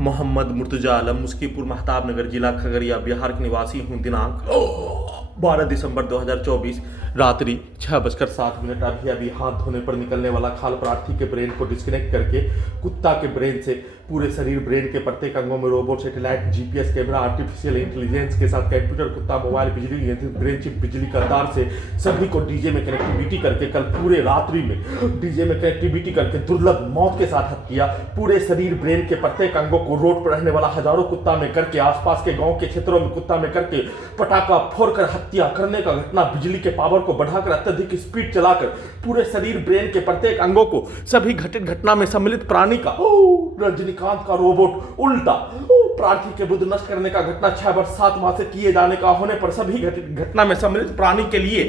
मोहम्मद मुर्तजा आलम मुस्कीपुर महताब नगर जिला खगड़िया बिहार के निवासी हूँ। दिनांक 12 दिसंबर 2024 रात्रि 6:07। अभी हाथ धोने पर निकलने वाला खाल प्रार्थी के ब्रेन को डिस्कनेक्ट करके कुत्ता के ब्रेन से पूरे शरीर ब्रेन के प्रत्येक अंगों में robot, satellite, GPS camera, artificial intelligence के साथ कंप्यूटर, कुत्ता, मोबाइल, बिजली नियंत्रित ब्रेन चिप, बिजली का तार से सभी को डीजे में कनेक्टिविटी करके कल पूरे रात्रि में डीजे में कनेक्टिविटी करके दुर्लभ मौत के साथ हत्या, पूरे शरीर ब्रेन के प्रत्येक अंगों को रोड पर रहने वाला हजारों कुत्ता में करके, आसपास के गांव के क्षेत्रों में कुत्ता में करके पटाखा फोड़कर हत्या करने का घटना, बिजली के पावर को बढ़ाकर अत्यधिक स्पीड चलाकर पूरे शरीर ब्रेन के प्रत्येक अंगों को सभी घटित घटना में सम्मिलित प्राणी का रजनीकांत का रोबोट उल्टा प्रार्थी के बुद्ध नष्ट करने का घटना 6 वर्ष 7 माह से किए जाने का होने पर सभी घटित घटना में सम्मिलित प्राणी के लिए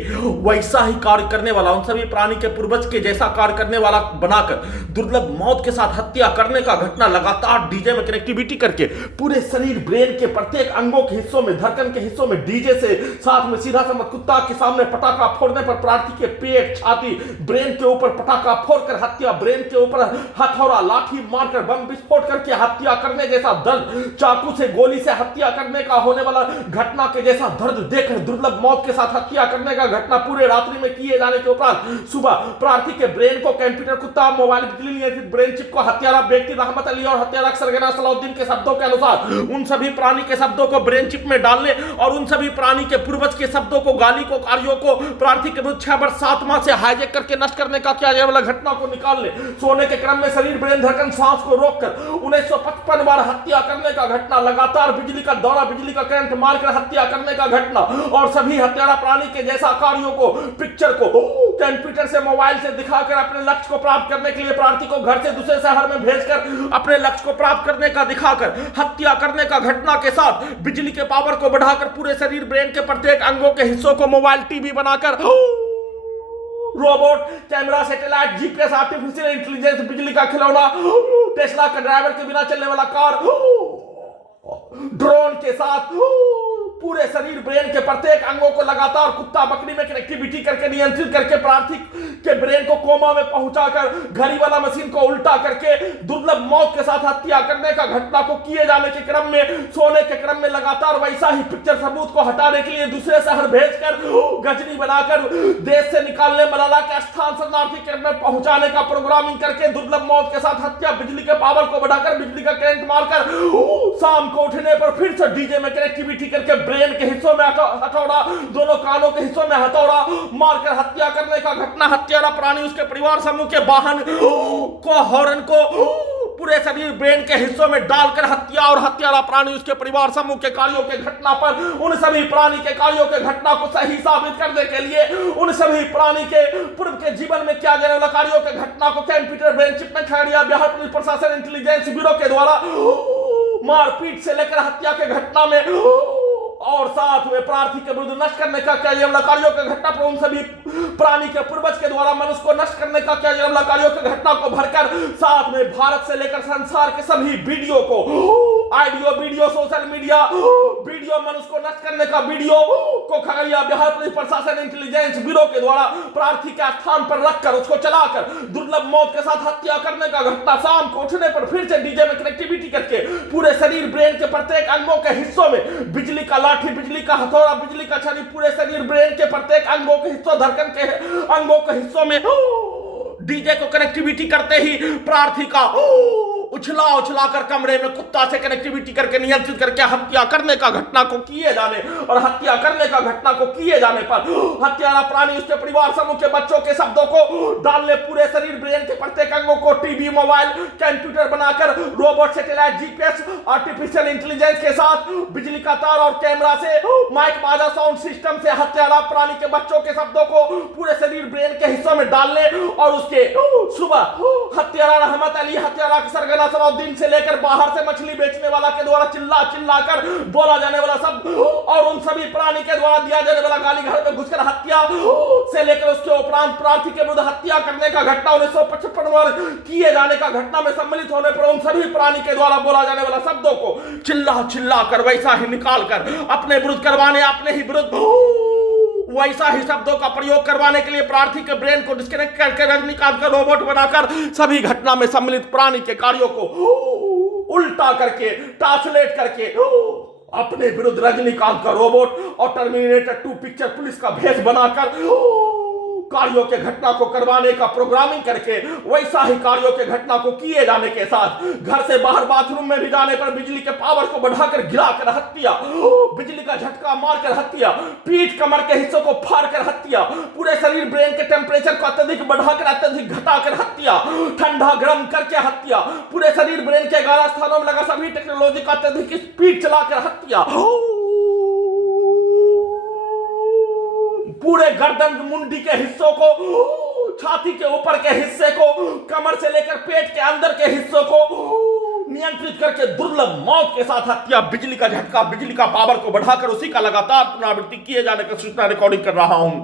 वैसा ही कार्य करने वाला, उन सभी प्राणी के पूर्वज के जैसा कार्य करने वाला बनाकर दुर्लभ मौत के साथ हत्या करने का घटना, लगातार डीजे में कनेक्टिविटी करके पूरे शरीर ब्रेन के प्रत्येक अंगों के हिस्सों में, धड़कन के हिस्सों में डीजे से साथ में सीधा समझ कुत्ता के सामने पटाखा फोड़ने पर प्रार्थी के पेट, छाती, ब्रेन के ऊपर पटाखा फोड़कर हत्या, ब्रेन के ऊपर हथौड़ा लाठी मारकर बम विस्फोट करके हत्या करने जैसा दर्द, चाकू से गोली से हत्या करने का होने वाला घटना के जैसा दर्द देखकर दुर्लभ मौत के साथ हत्या करने का घटना पूरे रात्रि में किए जाने के उपरांत सुबह प्रार्थी के ब्रेन को कंप्यूटर, कुत्ता, मोबाइल, बिजली नियंत्रित ब्रेन चिप को हत्यारा व्यक्ति रहमत अली और हत्यारा सरगना सलाउद्दीन के शब्दों के अनुसार उन सभी प्राणी के शब्दों को ब्रेन चिप में डालने और उन सभी प्राणी के पूर्वज के शब्दों को, गाली को, कार्यों को प्रार्थी के विरुद्ध 6 वर्ष 7 माह से हाईजैक करके नष्ट करने का किया जाने वाला घटना को निकालने, सोने के क्रम में शरीर ब्रेन धड़कन सांस को रोककर 1955 बार हत्या करने का घटना, लगातार बिजली का दौरा, बिजली का करंट मारकर हत्या करने का घटना और सभी हत्यारा प्राणी के जैसा कार्यों को, पिक्चर को कंप्यूटर से, मोबाइल से दिखाकर अपने लक्ष्य को प्राप्त करने के लिए प्रार्थी को घर से दूसरे शहर में भेजकर अपने लक्ष्य को प्राप्त करने का दिखाकर हत्या करने का घटना के साथ बिजली के पावर को बढ़ाकर पूरे शरीर ब्रेन के प्रत्येक अंगों के हिस्सों को मोबाइल, टीवी बनाकर robot, camera, satellite, GPS, artificial intelligence, बिजली का खिलौना, टेस्ला का ड्राइवर के बिना चलने वाला कार, ड्रोन के साथ पूरे शरीर ब्रेन के प्रत्येक अंगों को लगातार कुत्ता, बकरी में कनेक्टिविटी करके नियंत्रित करके प्रार्थी के ब्रेन को कोमा में पहुंचाकर घड़ी वाला मशीन को उल्टा करके दुर्लभ मौत के साथ हत्या करने का घटना को किए जाने के क्रम में, सोने के क्रम में लगातार वैसा ही पिक्चर सबूत को हटाने के लिए दूसरे शहर भेजकर गजनी बनाकर देश से निकालने, मलाला के स्थान शरणार्थी कैंप में पहुंचाने का प्रोग्रामिंग करके दुर्लभ मौत के साथ हत्या, बिजली के पावर को बढ़ाकर बिजली का करंट मारकर शाम को उठने पर फिर से डीजे में कनेक्टिविटी करके ब्रेन के हिस्सों में हथौड़ा, दोनों कानों के हिस्सों में हथौड़ा मारकर हत्या करने का घटना, हत्यारा प्राणी उसके परिवार समूह के वाहन को, हॉर्न को पूरे शरीर ब्रेन के हिस्सों में डालकर हत्या और हत्यारा प्राणी उसके परिवार समूह के कार्यों के घटना पर उन सभी प्राणी के कार्यों के घटना को सही साबित करने के लिए उन सभी प्राणी के पूर्व के जीवन में किया जाने वाला कार्यों के घटना को कंप्यूटर ब्रेन चिप में खगड़िया बिहार पुलिस प्रशासन इंटेलिजेंस ब्यूरो के द्वारा मारपीट से लेकर हत्या के घटना में और साथ में प्रार्थी के विरुद्ध नष्ट करने का किया जाने वाला कार्यों के घटना पर उन सभी प्राणी के पूर्वज के द्वारा मनुष्य को नष्ट करने का किया जाने वाला कार्यों के घटना को भरकर साथ में भारत से लेकर संसार के सभी वीडियो को, audio video, social media video, मनुष्य को नष्ट करने का वीडियो को खगड़िया बिहार पुलिस प्रशासन इंटेलिजेंस ब्यूरो के द्वारा प्रार्थी के स्थान पर रखकर उसको चलाकर दुर्लभ मौत के साथ हत्या करने का घटना, शाम को उठने पर फिर से डीजे में कनेक्टिविटी करके पूरे शरीर ब्रेन के प्रत्येक अंगों के हिस्सों में बिजली का लाठी, बिजली का हथौड़ा, बिजली का छड़ी, पूरे शरीर ब्रेन के प्रत्येक अंगों के हिस्सों, धड़कन के अंगों के हिस्सों में डीजे को कनेक्टिविटी करते ही प्रार्थी का उछला उछला कर कमरे में कुत्ता से कनेक्टिविटी करके नियंत्रित करके हत्या करने का घटना को किए जाने और हत्या करने का घटना को किए जाने पर हत्यारा प्राणी उसके परिवार समूह के बच्चों के शब्दों को डालने पूरे शरीर ब्रेन के प्रत्येक अंगों को टीवी, मोबाइल, कंप्यूटर बनाकर robot, satellite, GPS, artificial intelligence के साथ बिजली का तार और कैमरा से, माइक, बाजा, साउंड सिस्टम से हत्यारा प्राणी के बच्चों के शब्दों को पूरे शरीर ब्रेन के हिस्सों में डालने और उसके सुबह हत्यारा रहमत अली, हत्यारा सरगना सलाउद्दीन से लेकर बाहर से मछली बेचने वाला के द्वारा चिल्ला चिल्ला कर बोला जाने वाला शब्द और उन सभी प्राणी के द्वारा दिया जाने वाला गाली, घर में घुसकर हत्या से लेकर उसके उपरांत प्रार्थी के विरुद्ध हत्या करने का घटना 1955 बार किए जाने का घटना में सम्मिलित होने पर उन सभी प्राणी के द्वारा बोला जाने वाला शब्दों को चिल्ला चिल्ला कर वैसा ही निकाल कर अपने विरुद्ध करवाने, अपने ही विरुद्ध वैसा ही शब्दों का प्रयोग करवाने के लिए प्रार्थी के ब्रेन को डिस्कनेक्ट करके रजनीकांत का रोबोट बनाकर सभी घटना में सम्मिलित प्राणी के कार्यों को उल्टा उल्टा करके ट्रांसलेट करके अपने विरुद्ध रजनीकांत का रोबोट और टर्मिनेटर 2 पिक्चर पुलिस का भेष बनाकर कार्यों के घटना को करवाने का प्रोग्रामिंग करके वैसा ही कार्यों के घटना को किए जाने के साथ घर से बाहर बाथरूम में भी जाने पर बिजली के पावर को बढ़ाकर गिराकर हत्या, बिजली का झटका मारकर हत्या, पीठ कमर के हिस्सों को फाड़कर हत्या, पूरे शरीर ब्रेन के टेम्परेचर को अत्यधिक बढ़ाकर अत्यधिक घटाकर हत्या, ठंडा गर्म करके हत्या, पूरे शरीर ब्रेन के 11 स्थानों में लगा सभी टेक्नोलॉजी का अत्यधिक स्पीड चलाकर हत्या, पूरे गर्दन मुंडी के हिस्सों को, छाती के ऊपर के हिस्से को, कमर से लेकर पेट के अंदर के हिस्सों को नियंत्रित करके दुर्लभ मौत के साथ हत्या, बिजली का झटका, बिजली का पावर को बढ़ाकर उसी का लगातार पुनरावृत्ति किए जाने की सूचना रिकॉर्डिंग कर रहा हूं।